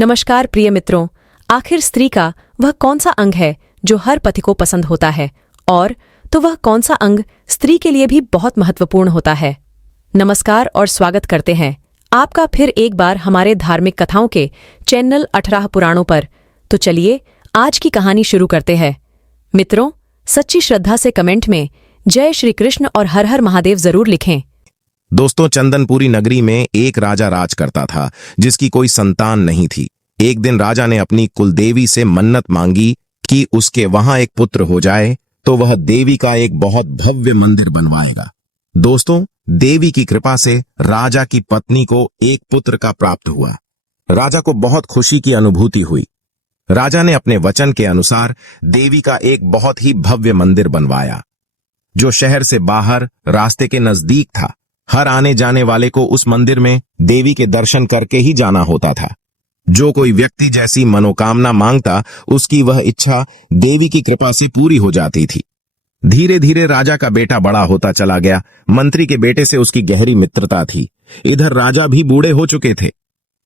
नमस्कार प्रिय मित्रों। आखिर स्त्री का वह कौन सा अंग है जो हर पति को पसंद होता है, और तो वह कौन सा अंग स्त्री के लिए भी बहुत महत्वपूर्ण होता है। नमस्कार और स्वागत करते हैं आपका फिर एक बार हमारे धार्मिक कथाओं के चैनल 18 पुराणों पर। तो चलिए आज की कहानी शुरू करते हैं। मित्रों, सच्ची श्रद्धा से कमेंट में जय श्री कृष्ण और हर हर महादेव जरूर लिखें। दोस्तों, चंदनपुरी नगरी में एक राजा राज करता था जिसकी कोई संतान नहीं थी। एक दिन राजा ने अपनी कुलदेवी से मन्नत मांगी कि उसके वहां एक पुत्र हो जाए तो वह देवी का एक बहुत भव्य मंदिर बनवाएगा। दोस्तों, देवी की कृपा से राजा की पत्नी को एक पुत्र का प्राप्त हुआ। राजा को बहुत खुशी की अनुभूति हुई। राजा ने अपने वचन के अनुसार देवी का एक बहुत ही भव्य मंदिर बनवाया, जो शहर से बाहर रास्ते के नजदीक था। हर आने जाने वाले को उस मंदिर में देवी के दर्शन करके ही जाना होता था। जो कोई व्यक्ति जैसी मनोकामना मांगता, उसकी वह इच्छा देवी की कृपा से पूरी हो जाती थी। धीरे धीरे राजा का बेटा बड़ा होता चला गया। मंत्री के बेटे से उसकी गहरी मित्रता थी। इधर राजा भी बूढ़े हो चुके थे।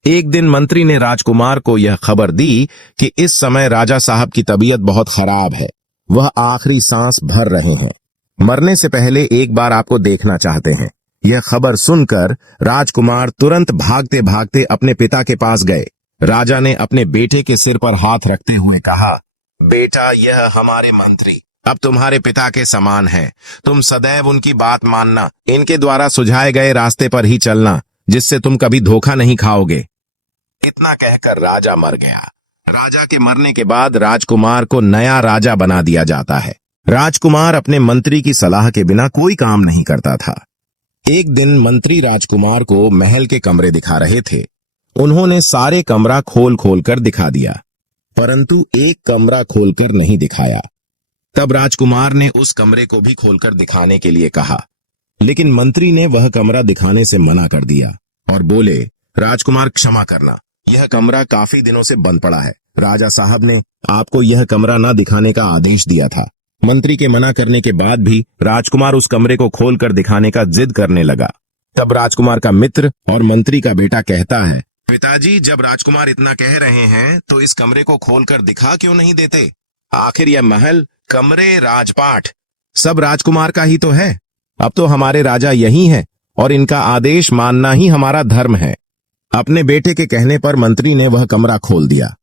एक दिन मंत्री ने राजकुमार को यह खबर दी कि इस समय राजा साहब की तबीयत बहुत खराब है। वह आखिरी सांस भर रहे हैं। मरने से पहले एक बार आपको देखना चाहते हैं। यह खबर सुनकर राजकुमार तुरंत भागते भागते अपने पिता के पास गए। राजा ने अपने बेटे के सिर पर हाथ रखते हुए कहा, बेटा, यह हमारे मंत्री अब तुम्हारे पिता के समान हैं। तुम सदैव उनकी बात मानना, इनके द्वारा सुझाए गए रास्ते पर ही चलना, जिससे तुम कभी धोखा नहीं खाओगे। इतना कहकर राजा मर गया। राजा के मरने के बाद राजकुमार को नया राजा बना दिया जाता है। राजकुमार अपने मंत्री की सलाह के बिना कोई काम नहीं करता था। एक दिन मंत्री राजकुमार को महल के कमरे दिखा रहे थे। उन्होंने सारे कमरा खोल खोल कर दिखा दिया, परंतु एक कमरा खोलकर नहीं दिखाया। तब राजकुमार ने उस कमरे को भी खोलकर दिखाने के लिए कहा, लेकिन मंत्री ने वह कमरा दिखाने से मना कर दिया और बोले, राजकुमार, क्षमा करना, यह कमरा काफी दिनों से बंद पड़ा है। राजा साहब ने आपको यह कमरा न दिखाने का आदेश दिया था। मंत्री के मना करने के बाद भी राजकुमार उस कमरे को खोलकर दिखाने का जिद करने लगा। तब राजकुमार का मित्र और मंत्री का बेटा कहता है, पिताजी, जब राजकुमार इतना कह रहे हैं तो इस कमरे को खोलकर दिखा क्यों नहीं देते? आखिर यह महल, कमरे, राजपाट सब राजकुमार का ही तो है। अब तो हमारे राजा यही हैं और इनका आदेश मानना ही हमारा धर्म है। अपने बेटे के कहने पर मंत्री ने वह कमरा खोल दिया।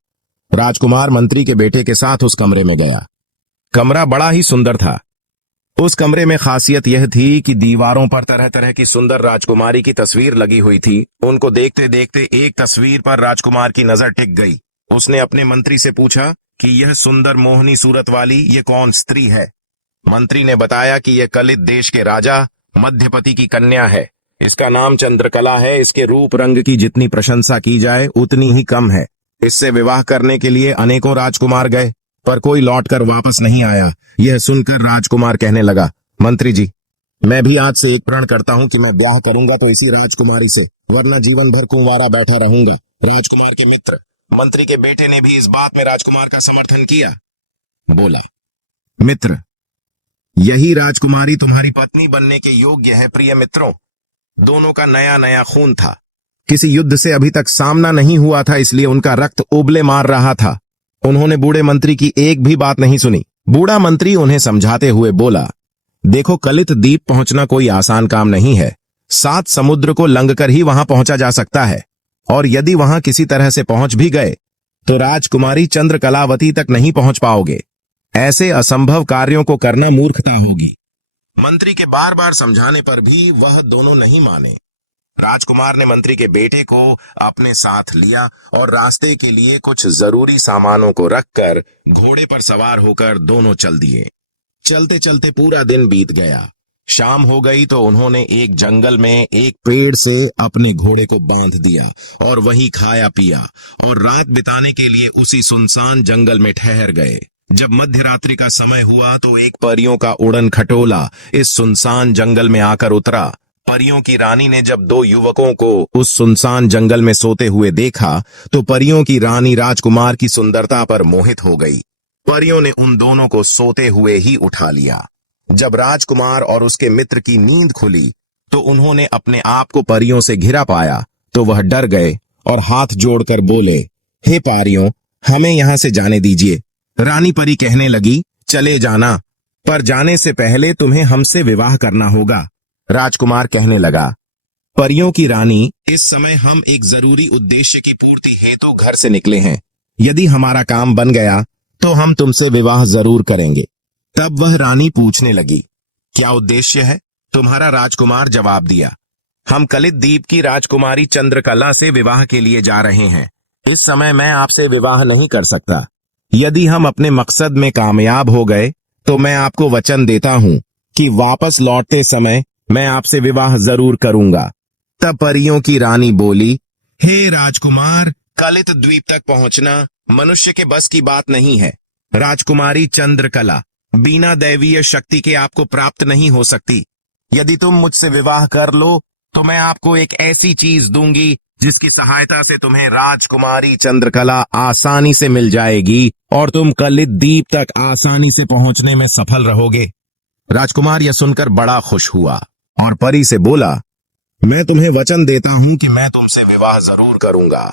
राजकुमार मंत्री के बेटे के साथ उस कमरे में गया। कमरा बड़ा ही सुंदर था। उस कमरे में खासियत यह थी कि दीवारों पर तरह तरह की सुंदर राजकुमारी की तस्वीर लगी हुई थी। उनको देखते देखते एक तस्वीर पर राजकुमार की नजर टिक गई। उसने अपने मंत्री से पूछा कि यह सुंदर मोहनी सूरत वाली ये कौन स्त्री है? मंत्री ने बताया कि यह कलित देश के राजा मध्यपति की कन्या है। इसका नाम चंद्रकला है। इसके रूप रंग की जितनी प्रशंसा की जाए उतनी ही कम है। इससे विवाह करने के लिए अनेकों राजकुमार गए, पर कोई लौटकर वापस नहीं आया। यह सुनकर राजकुमार कहने लगा, मंत्री जी, मैं भी आज से एक प्रण करता हूं कि मैं ब्याह करूंगा तो इसी राजकुमारी से, वरना जीवन भर कुंवारा बैठा रहूंगा। राजकुमार के मित्र मंत्री के बेटे ने भी इस बात में राजकुमार का समर्थन किया। बोला, मित्र, यही राजकुमारी तुम्हारी पत्नी बनने के योग्य है। प्रिय मित्रों, दोनों का नया नया खून था। किसी युद्ध से अभी तक सामना नहीं हुआ था, इसलिए उनका रक्त उबले मार रहा था। उन्होंने बूढ़े मंत्री की एक भी बात नहीं सुनी। बूढ़ा मंत्री उन्हें समझाते हुए बोला, देखो, कलित द्वीप पहुंचना कोई आसान काम नहीं है। 7 समुद्र को लंघकर ही वहां पहुंचा जा सकता है, और यदि वहां किसी तरह से पहुंच भी गए तो राजकुमारी चंद्रकलावती तक नहीं पहुंच पाओगे। ऐसे असंभव कार्यों को करना मूर्खता होगी। मंत्री के बार बार समझाने पर भी वह दोनों नहीं माने। राजकुमार ने मंत्री के बेटे को अपने साथ लिया और रास्ते के लिए कुछ जरूरी सामानों को रखकर घोड़े पर सवार होकर दोनों चल दिए। चलते चलते पूरा दिन बीत गया। शाम हो गई तो उन्होंने एक जंगल में एक पेड़ से अपने घोड़े को बांध दिया और वहीं खाया पिया और रात बिताने के लिए उसी सुनसान जंगल में ठहर गए। जब मध्यरात्रि का समय हुआ तो एक परियों का उड़न खटोला इस सुनसान जंगल में आकर उतरा। परियों की रानी ने जब 2 युवकों को उस सुनसान जंगल में सोते हुए देखा तो परियों की रानी राजकुमार की सुंदरता पर मोहित हो गई। परियों ने उन दोनों को सोते हुए ही उठा लिया। जब राजकुमार और उसके मित्र की नींद खुली तो उन्होंने अपने आप को परियों से घिरा पाया तो वह डर गए और हाथ जोड़कर बोले, हे पारियों, हमें यहाँ से जाने दीजिए। रानी परी कहने लगी, चले जाना, पर जाने से पहले तुम्हें हमसे विवाह करना होगा। राजकुमार कहने लगा, परियों की रानी, इस समय हम एक जरूरी उद्देश्य की पूर्ति हेतु घर से निकले हैं। यदि हमारा काम बन गया तो हम तुमसे विवाह जरूर करेंगे। तब वह रानी पूछने लगी, क्या उद्देश्य है तुम्हारा? राजकुमार जवाब दिया, हम कलित द्वीप की राजकुमारी चंद्रकला से विवाह के लिए जा रहे हैं। इस समय मैं आपसे विवाह नहीं कर सकता। यदि हम अपने मकसद में कामयाब हो गए तो मैं आपको वचन देता हूं कि वापस लौटते समय मैं आपसे विवाह जरूर करूंगा। तब परियों की रानी बोली, हे राजकुमार, कलित द्वीप तक पहुंचना मनुष्य के बस की बात नहीं है। राजकुमारी चंद्रकला बिना दैवीय शक्ति के आपको प्राप्त नहीं हो सकती। यदि तुम मुझसे विवाह कर लो तो मैं आपको एक ऐसी चीज दूंगी जिसकी सहायता से तुम्हें राजकुमारी चंद्रकला आसानी से मिल जाएगी और तुम कलित द्वीप तक आसानी से पहुंचने में सफल रहोगे। राजकुमार यह सुनकर बड़ा खुश हुआ और परी से बोला, मैं तुम्हें वचन देता हूं कि मैं तुमसे विवाह जरूर करूंगा।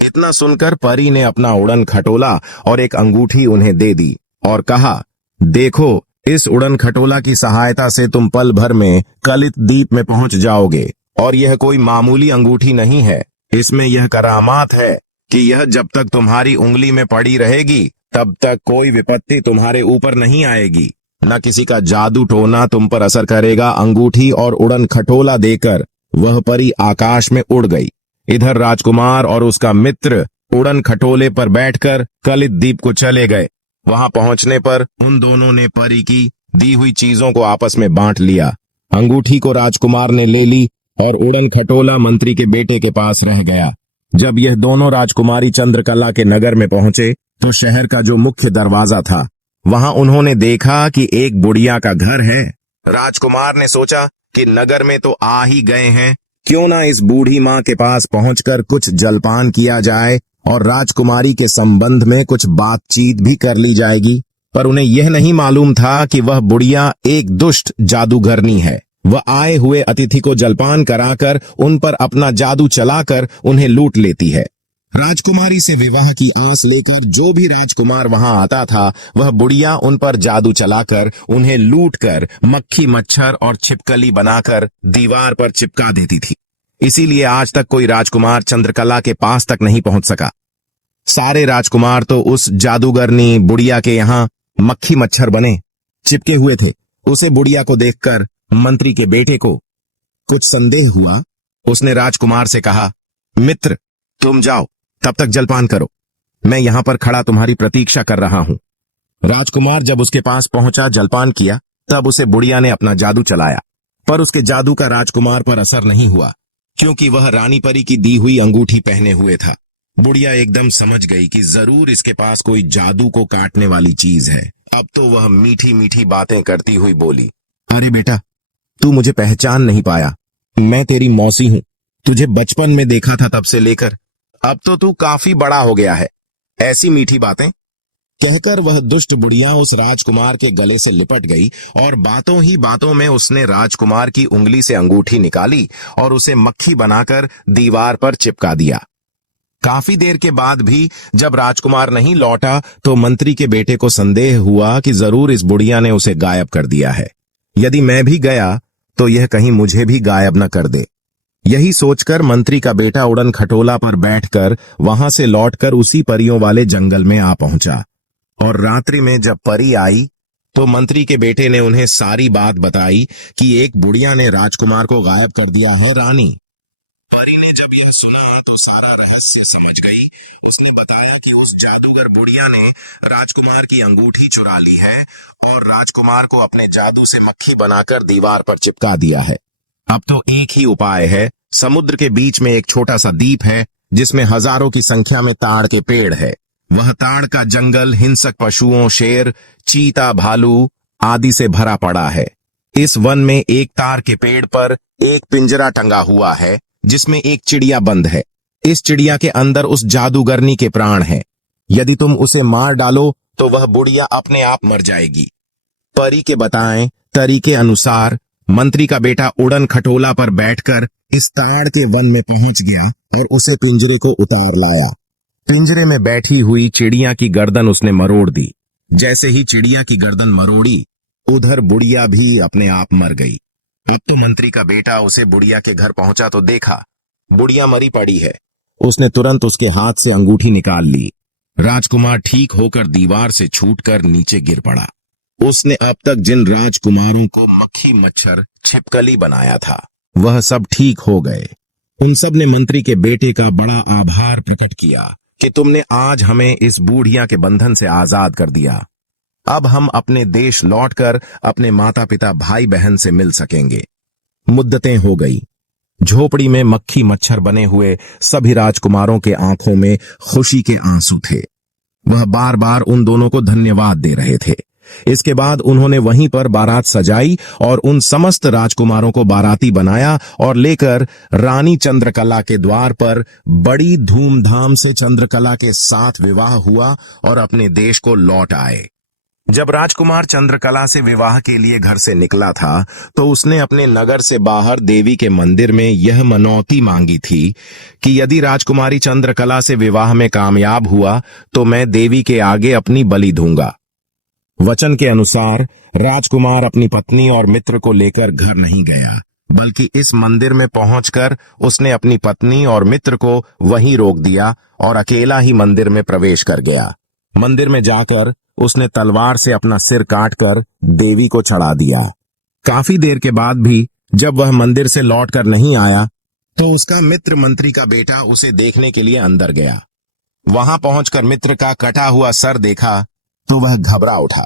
इतना सुनकर परी ने अपना उड़न खटोला और एक अंगूठी उन्हें दे दी और कहा, देखो, इस उड़न खटोला की सहायता से तुम पल भर में कलित द्वीप में पहुंच जाओगे। और यह कोई मामूली अंगूठी नहीं है, इसमें यह करामात है कि यह जब तक तुम्हारी उंगली में पड़ी रहेगी तब तक कोई विपत्ति तुम्हारे ऊपर नहीं आएगी, न किसी का जादू टोना तुम पर असर करेगा। अंगूठी और उड़न खटोला देकर वह परी आकाश में उड़ गई। इधर राजकुमार और उसका मित्र उड़न खटोले पर बैठकर कलित द्वीप को चले गए। वहां पहुंचने पर उन दोनों ने परी की दी हुई चीजों को आपस में बांट लिया। अंगूठी को राजकुमार ने ले ली और उड़न खटोला मंत्री के बेटे के पास रह गया। जब यह दोनों राजकुमारी चंद्रकला के नगर में पहुंचे तो शहर का जो मुख्य दरवाजा था वहां उन्होंने देखा कि एक बुढ़िया का घर है। राजकुमार ने सोचा कि नगर में तो आ ही गए हैं, क्यों ना इस बूढ़ी माँ के पास पहुंचकर कुछ जलपान किया जाए और राजकुमारी के संबंध में कुछ बातचीत भी कर ली जाएगी। पर उन्हें यह नहीं मालूम था कि वह बुढ़िया एक दुष्ट जादूगरनी है। वह आए हुए अतिथि को जलपान कराकर उन पर अपना जादू चलाकर उन्हें लूट लेती है। राजकुमारी से विवाह की आस लेकर जो भी राजकुमार वहां आता था वह बुढ़िया उन पर जादू चलाकर उन्हें लूटकर मक्खी मच्छर और छिपकली बनाकर दीवार पर चिपका देती थी। इसीलिए आज तक कोई राजकुमार चंद्रकला के पास तक नहीं पहुंच सका। सारे राजकुमार तो उस जादूगरनी बुढ़िया के यहाँ मक्खी मच्छर बने चिपके हुए थे। उसे बुढ़िया को देखकर मंत्री के बेटे को कुछ संदेह हुआ। उसने राजकुमार से कहा, मित्र, तुम जाओ, तब तक जलपान करो, मैं यहां पर खड़ा तुम्हारी प्रतीक्षा कर रहा हूं। राजकुमार जब उसके पास पहुंचा, जलपान किया, तब उसे बुढ़िया ने अपना जादू चलाया, पर उसके जादू का राजकुमार पर असर नहीं हुआ, क्योंकि वह रानी परी की दी हुई अंगूठी पहने हुए था। बुढ़िया एकदम समझ गई कि जरूर इसके पास कोई जादू को काटने वाली चीज है। अब तो वह मीठी मीठी बातें करती हुई बोली, अरे बेटा, तू मुझे पहचान नहीं पाया, मैं तेरी मौसी हूं। तुझे बचपन में देखा था तब से लेकर अब तो तू काफी बड़ा हो गया है। ऐसी मीठी बातें कहकर वह दुष्ट बुढ़िया उस राजकुमार के गले से लिपट गई और बातों ही बातों में उसने राजकुमार की उंगली से अंगूठी निकाली और उसे मक्खी बनाकर दीवार पर चिपका दिया। काफी देर के बाद भी जब राजकुमार नहीं लौटा तो मंत्री के बेटे को संदेह हुआ कि जरूर इस बुढ़िया ने उसे गायब कर दिया है। यदि मैं भी गया तो यह कहीं मुझे भी गायब न कर दे। यही सोचकर मंत्री का बेटा उड़न खटोला पर बैठकर वहां से लौटकर उसी परियों वाले जंगल में आ पहुंचा। और रात्रि में जब परी आई तो मंत्री के बेटे ने उन्हें सारी बात बताई कि एक बुढ़िया ने राजकुमार को गायब कर दिया है। रानी परी ने जब यह सुना तो सारा रहस्य समझ गई। उसने बताया कि उस जादूगर बुढ़िया ने राजकुमार की अंगूठी चुरा ली है और राजकुमार को अपने जादू से मक्खी बनाकर दीवार पर चिपका दिया है। अब तो एक ही उपाय है। समुद्र के बीच में एक छोटा सा द्वीप है जिसमें हजारों की संख्या में ताड़ के पेड़ है। वह ताड़ का जंगल हिंसक पशुओं, शेर, चीता, भालू आदि से भरा पड़ा है। इस वन में एक ताड़ के पेड़ पर एक पिंजरा टंगा हुआ है जिसमें एक चिड़िया बंद है। इस चिड़िया के अंदर उस जादूगरनी के प्राण हैं। यदि तुम उसे मार डालो तो वह बुढ़िया अपने आप मर जाएगी। परी के बताएं तरीके अनुसार मंत्री का बेटा उड़न खटोला पर बैठकर इस ताड़ के वन में पहुंच गया और उसे पिंजरे को उतार लाया। पिंजरे में बैठी हुई चिड़िया की गर्दन उसने मरोड़ दी। जैसे ही चिड़िया की गर्दन मरोड़ी, उधर बुढ़िया भी अपने आप मर गई। अब तो मंत्री का बेटा उसे बुढ़िया के घर पहुंचा तो देखा बुढ़िया मरी पड़ी है। उसने तुरंत उसके हाथ से अंगूठी निकाल ली। राजकुमार ठीक होकर दीवार से छूटकर नीचे गिर पड़ा। उसने अब तक जिन राजकुमारों को मक्खी मच्छर छिपकली बनाया था, वह सब ठीक हो गए। उन सब ने मंत्री के बेटे का बड़ा आभार प्रकट किया कि तुमने आज हमें इस बूढ़िया के बंधन से आजाद कर दिया। अब हम अपने देश लौटकर अपने माता पिता भाई बहन से मिल सकेंगे। मुद्दतें हो गई। झोपड़ी में मक्खी मच्छर बने हुए सभी राजकुमारों के आंखों में खुशी के आंसू थे। वह बार बार उन दोनों को धन्यवाद दे रहे थे। इसके बाद उन्होंने वहीं पर बारात सजाई और उन समस्त राजकुमारों को बाराती बनाया और लेकर रानी चंद्रकला के द्वार पर बड़ी धूमधाम से चंद्रकला के साथ विवाह हुआ और अपने देश को लौट आए। जब राजकुमार चंद्रकला से विवाह के लिए घर से निकला था, तो उसने अपने नगर से बाहर देवी के मंदिर में यह मनौती मांगी थी कि यदि राजकुमारी चंद्रकला से विवाह में कामयाब हुआ तो मैं देवी के आगे अपनी बलि दूंगा। वचन के अनुसार राजकुमार अपनी पत्नी और मित्र को लेकर घर नहीं गया, बल्कि इस मंदिर में पहुंचकर उसने अपनी पत्नी और मित्र को वहीं रोक दिया और अकेला ही मंदिर में प्रवेश कर गया। मंदिर में जाकर उसने तलवार से अपना सिर काटकर देवी को चढ़ा दिया। काफी देर के बाद भी जब वह मंदिर से लौटकर नहीं आया, तो उसका मित्र मंत्री का बेटा उसे देखने के लिए अंदर गया। वहां पहुंचकर मित्र का कटा हुआ सर देखा तो वह घबरा उठा।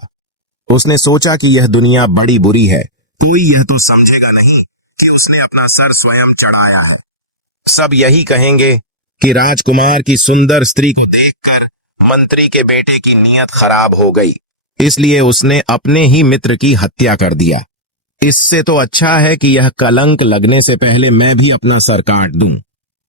उसने सोचा कि यह दुनिया बड़ी बुरी है, कोई यह तो समझेगा नहीं कि उसने अपना सर स्वयं चढ़ाया है। सब यही कहेंगे कि राजकुमार की सुंदर स्त्री को देखकर मंत्री के बेटे की नीयत खराब हो गई, इसलिए उसने अपने ही मित्र की हत्या कर दिया। इससे तो अच्छा है कि यह कलंक लगने से पहले मैं भी अपना सर काट दूं।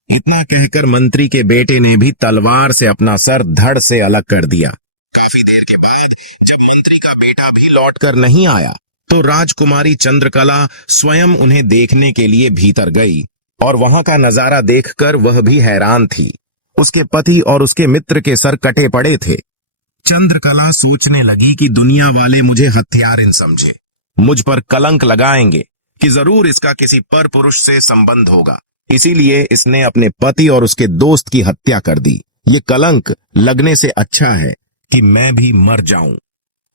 इतना कहकर मंत्री के बेटे ने भी तलवार से अपना सर धड़ से अलग कर दिया। काफी देर के बाद जब मंत्री का बेटा भी लौटकर नहीं आया, तो राजकुमारी चंद्रकला स्वयं उन्हें देखने के लिए भीतर गई और वहां का नजारा देखकर वह भी हैरान थी। उसके पति और उसके मित्र के सर कटे पड़े थे। चंद्रकला सोचने लगी कि दुनिया वाले मुझे हत्यारिन समझे, मुझ पर कलंक लगाएंगे कि जरूर इसका किसी पर पुरुष से संबंध होगा, इसीलिए इसने अपने पति और उसके दोस्त की हत्या कर दी। ये कलंक लगने से अच्छा है कि मैं भी मर जाऊं।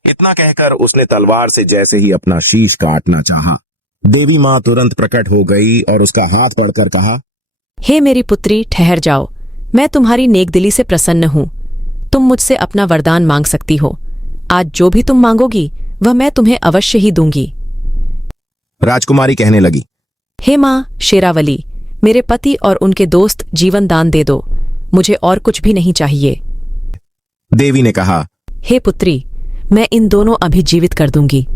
इतना कहकर उसने तलवार से जैसे ही अपना शीश काटना चाहा, देवी मां तुरंत प्रकट हो गई और उसका हाथ पकड़कर कहा, हे मेरी पुत्री, ठहर जाओ। मैं तुम्हारी नेकदिली से प्रसन्न हूं। तुम मुझसे अपना वरदान मांग सकती हो। आज जो भी तुम मांगोगी वह मैं तुम्हें अवश्य ही दूंगी। राजकुमारी कहने लगी, हे मां शेरावली, मेरे पति और उनके दोस्त जीवन दान दे दो, मुझे और कुछ भी नहीं चाहिए। देवी ने कहा, हे पुत्री, मैं इन दोनों अभी जीवित कर दूंगी,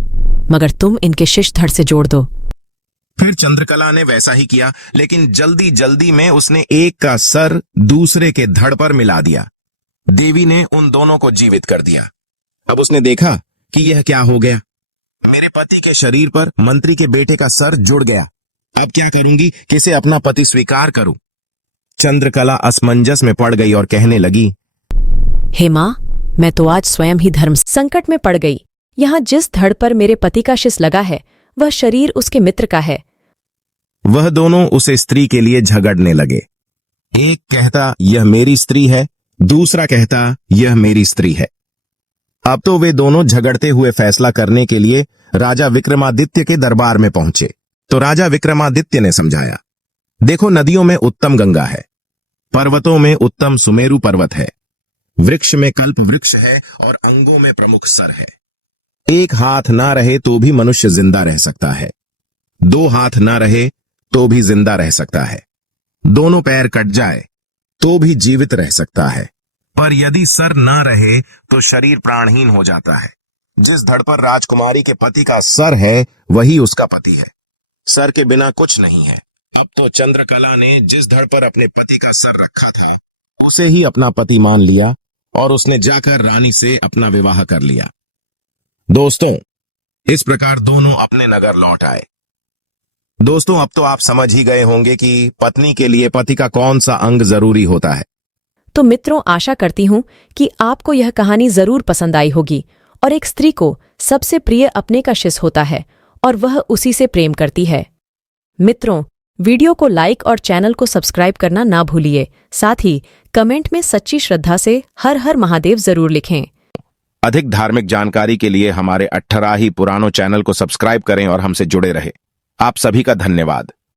मगर तुम इनके शिश धड़ से जोड़ दो। फिर चंद्रकला ने वैसा ही किया, लेकिन जल्दी जल्दी में उसने एक का सर दूसरे के धड़ पर मिला दिया। देवी ने उन दोनों को जीवित कर दिया। अब उसने देखा कि यह क्या हो गया। मेरे पति के शरीर पर मंत्री के बेटे का सर जुड़ गया। अब क्या करूंगी, किसे अपना पति स्वीकार करूं? चंद्रकला असमंजस में पड़ गई और कहने लगी, हे मां, मैं तो आज स्वयं ही धर्म संकट में पड़ गई। यहाँ जिस धड़ पर मेरे पति का शिश लगा है वह शरीर उसके मित्र का है। वह दोनों उसे स्त्री के लिए झगड़ने लगे। एक कहता यह मेरी स्त्री है, दूसरा कहता यह मेरी स्त्री है। अब तो वे दोनों झगड़ते हुए फैसला करने के लिए राजा विक्रमादित्य के दरबार में पहुंचे। तो राजा विक्रमादित्य ने समझाया, देखो, नदियों में उत्तम गंगा है, पर्वतों में उत्तम सुमेरु पर्वत है, वृक्ष में कल्प वृक्ष है और अंगों में प्रमुख सर है। एक हाथ ना रहे तो भी मनुष्य जिंदा रह सकता है, दो हाथ ना रहे तो भी जिंदा रह सकता है, दोनों पैर कट जाए तो भी जीवित रह सकता है, पर यदि सर ना रहे तो शरीर प्राणहीन हो जाता है। जिस धड़ पर राजकुमारी के पति का सर है वही उसका पति है, सर के बिना कुछ नहीं है। अब तो चंद्रकला ने जिस धड़ पर अपने पति का सर रखा था उसे ही अपना पति मान लिया और उसने जाकर रानी से अपना विवाह कर लिया। दोस्तों, इस प्रकार दोनों अपने नगर लौट आए। दोस्तों, अब तो आप समझ ही गए होंगे कि पत्नी के लिए पति का कौन सा अंग जरूरी होता है। तो मित्रों, आशा करती हूं कि आपको यह कहानी जरूर पसंद आई होगी। और एक स्त्री को सबसे प्रिय अपने का शिष्य होता है और वह उसी से प्रेम करती है। मित्रों, वीडियो को लाइक और चैनल को सब्सक्राइब करना ना भूलिए। साथ ही कमेंट में सच्ची श्रद्धा से हर हर महादेव जरूर लिखें। अधिक धार्मिक जानकारी के लिए हमारे 18 ही पुरानों चैनल को सब्सक्राइब करें और हमसे जुड़े रहें। आप सभी का धन्यवाद।